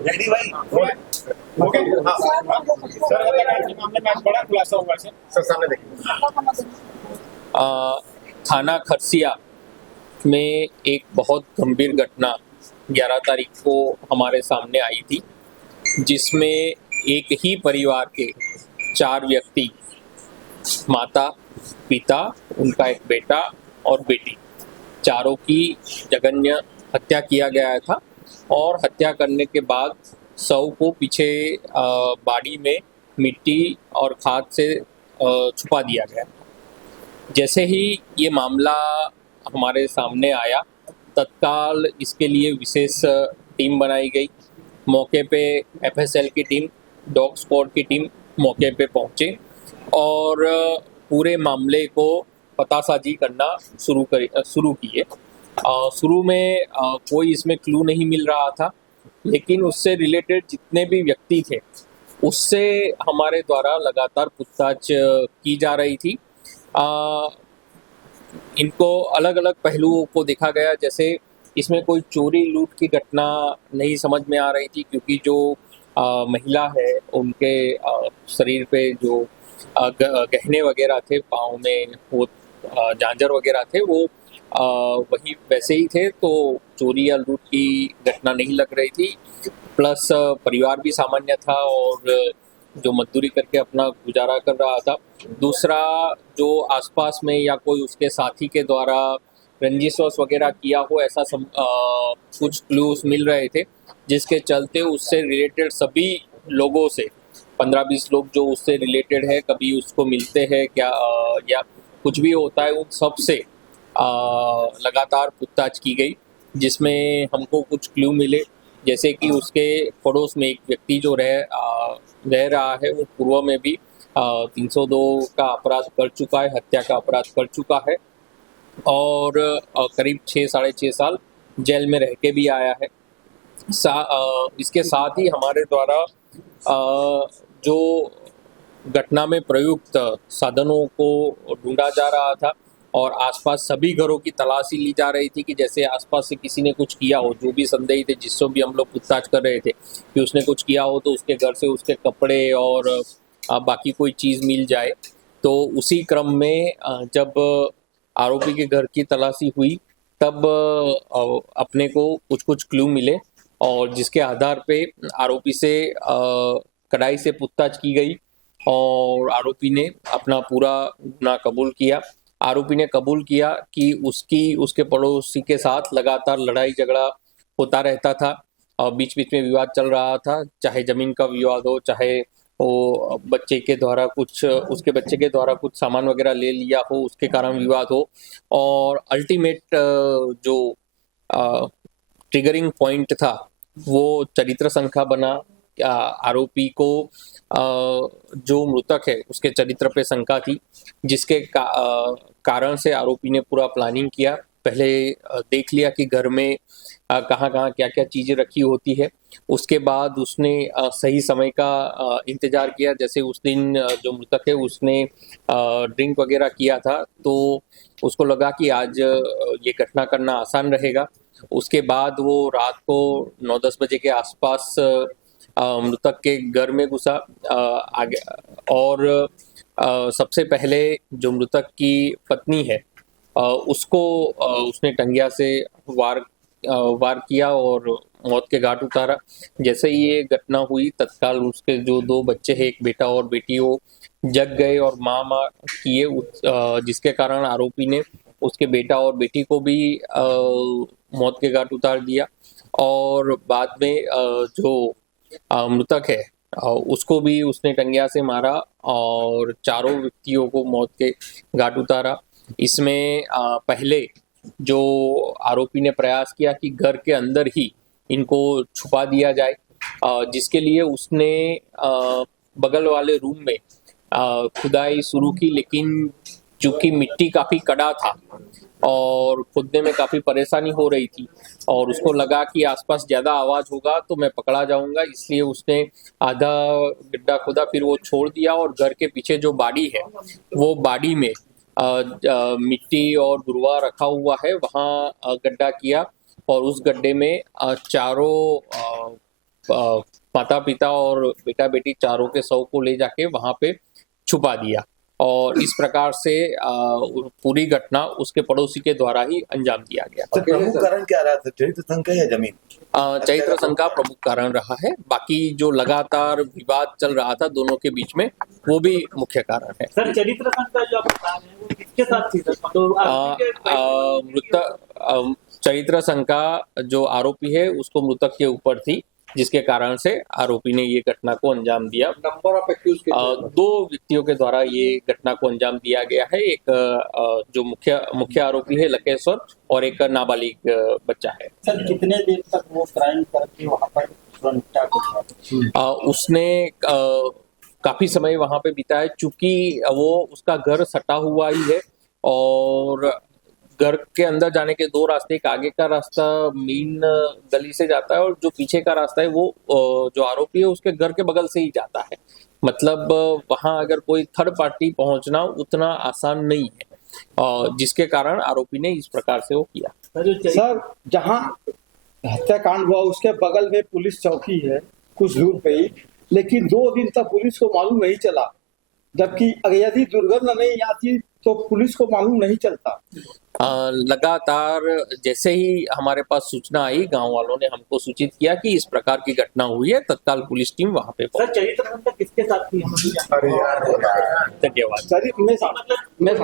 Ready भाई। Okay हाँ sir, हत्याकांड के मामले में आज बड़ा खुलासा हुआ है सर, सामने देखिए। थाना खरसिया में एक बहुत गंभीर घटना 11 तारीख को हमारे सामने आई थी, जिसमें एक ही परिवार के 4 व्यक्ति, माता, पिता, उनका एक बेटा और बेटी, चारों की जघन्य हत्या किया गया था। और हत्या करने के बाद शव को पीछे बाड़ी में मिट्टी और खाद से छुपा दिया गया। जैसे ही ये मामला हमारे सामने आया, तत्काल इसके लिए विशेष टीम बनाई गई। मौके पे एफएसएल की टीम, डॉग स्क्वाड की टीम मौके पे पहुंचे और पूरे मामले को पतासाजी करना शुरू किए। शुरू में कोई इसमें क्लू नहीं मिल रहा था, लेकिन उससे रिलेटेड जितने भी व्यक्ति थे उससे हमारे द्वारा लगातार पूछताछ की जा रही थी। इनको अलग अलग पहलुओं को देखा गया, जैसे इसमें कोई चोरी लूट की घटना नहीं समझ में आ रही थी, क्योंकि जो महिला है उनके शरीर पे जो गहने वगैरह थे, पाँव में वो झांझर वगैरह थे, वो वही वैसे ही थे, तो चोरी या लूट की घटना नहीं लग रही थी। प्लस परिवार भी सामान्य था और जो मजदूरी करके अपना गुजारा कर रहा था। दूसरा, जो आसपास में या कोई उसके साथी के द्वारा रंजिश वगैरह किया हो, ऐसा कुछ क्लूज मिल रहे थे, जिसके चलते उससे रिलेटेड सभी लोगों से 15-20 लोग जो उससे रिलेटेड है, कभी उसको मिलते हैं क्या या कुछ भी होता है, उन सब से लगातार पूछताछ की गई, जिसमें हमको कुछ क्लू मिले। जैसे कि उसके पड़ोस में एक व्यक्ति जो रह रहा है, वो पूर्व में भी 302 का अपराध कर चुका है, हत्या का अपराध कर चुका है और करीब 6-6.5 साल जेल में रह के भी आया है। इसके साथ ही हमारे द्वारा जो घटना में प्रयुक्त साधनों को ढूंढा जा रहा था और आसपास सभी घरों की तलाशी ली जा रही थी कि जैसे आसपास से किसी ने कुछ किया हो। जो भी संदेही थे, जिससे भी हम लोग पूछताछ कर रहे थे कि उसने कुछ किया हो, तो उसके घर से उसके कपड़े और बाकी कोई चीज़ मिल जाए। तो उसी क्रम में जब आरोपी के घर की तलाशी हुई, तब अपने को कुछ कुछ क्लू मिले और जिसके आधार पे आरोपी से कड़ाई से पूछताछ की गई और आरोपी ने अपना पूरा गुनाह कबूल किया। आरोपी ने कबूल किया कि उसके पड़ोसी के साथ लगातार लड़ाई झगड़ा होता रहता था और बीच बीच में विवाद चल रहा था, चाहे जमीन का विवाद हो, चाहे वो बच्चे के द्वारा कुछ उसके बच्चे के द्वारा कुछ सामान वगैरह ले लिया हो, उसके कारण विवाद हो। और अल्टीमेट जो ट्रिगरिंग पॉइंट था, वो चरित्र शंका बना। आरोपी को जो मृतक है उसके चरित्र पे शंका थी, जिसके कारण से आरोपी ने पूरा प्लानिंग किया। पहले देख लिया कि घर में कहाँ कहाँ क्या क्या चीज़ें रखी होती है। उसके बाद उसने सही समय का इंतज़ार किया। जैसे उस दिन जो मृतक है उसने ड्रिंक वगैरह किया था, तो उसको लगा कि आज ये घटना करना आसान रहेगा। उसके बाद वो रात को 9-10 बजे के आसपास मृतक के घर में घुसा आगे और सबसे पहले जो मृतक की पत्नी है उसको उसने टंगिया से वार किया और मौत के घाट उतारा। जैसे ही ये घटना हुई, तत्काल उसके जो 2 बच्चे हैं, एक बेटा और बेटी, वो जग गए और माँ किए, जिसके कारण आरोपी ने उसके बेटा और बेटी को भी मौत के घाट उतार दिया। और बाद में जो मृतक है उसको भी उसने टंगिया से मारा और चारों व्यक्तियों को मौत के घाट उतारा। इसमें पहले जो आरोपी ने प्रयास किया कि घर के अंदर ही इनको छुपा दिया जाए, जिसके लिए उसने बगल वाले रूम में खुदाई शुरू की, लेकिन चूंकि मिट्टी काफ़ी कड़ा था और खुदने में काफ़ी परेशानी हो रही थी और उसको लगा कि आसपास ज़्यादा आवाज़ होगा तो मैं पकड़ा जाऊंगा, इसलिए उसने आधा गड्ढा खोदा, फिर वो छोड़ दिया और घर के पीछे जो बाड़ी है, वो बाड़ी में मिट्टी और गुरुआ रखा हुआ है, वहाँ गड्ढा किया और उस गड्ढे में चारों माता पिता और बेटा बेटी चारों के शव को ले जाके वहां पे छुपा दिया और इस प्रकार से पूरी घटना उसके पड़ोसी के द्वारा ही अंजाम दिया गया। तो प्रमुख कारण क्या रहा था, चरित्र संघ का या जमीन? चरित्र संघ का प्रमुख कारण रहा है, बाकी जो लगातार विवाद चल रहा था दोनों के बीच में वो भी मुख्य कारण है। सर चरित्र संघ का जो आप बता रहे हैं वो किसके साथ थी सर? मतलब मृतक चरित्र संघ का जो आरोपी है उसको मृतक के ऊपर थी, जिसके कारण से आरोपी ने ये घटना को अंजाम दिया। नंबर ऑफ एक्यूज दो व्यक्तियों के द्वारा ये घटना को अंजाम दिया गया है। एक जो मुख्य आरोपी है लकेश्वर और एक नाबालिग बच्चा है। सर कितने देर तक वो क्राइम करके वहाँ पर निपटा के उसने काफी समय वहां पे बिताया, चूंकि वो उसका घर सटा हुआ ही है और घर के अंदर जाने के दो रास्ते, एक आगे का रास्ता मेन गली से जाता है और जो पीछे का रास्ता है वो जो आरोपी है उसके घर के बगल से ही जाता है। मतलब वहां अगर कोई थर्ड पार्टी पहुंचना उतना आसान नहीं है, जिसके कारण आरोपी ने इस प्रकार से वो किया। सर जहां हत्याकांड हुआ उसके बगल में पुलिस चौकी है कुछ दूर पे ही, लेकिन 2 दिन तक पुलिस को मालूम नहीं चला, जबकि यदि दुर्घटना नहीं आती तो पुलिस को मालूम नहीं चलता। लगातार जैसे ही हमारे पास सूचना आई, गांव वालों ने हमको सूचित किया कि इस प्रकार की घटना हुई है, तत्काल पुलिस टीम वहां पे सर चरित्र संघ का किसके साथ थी? धन्यवाद। सर मैं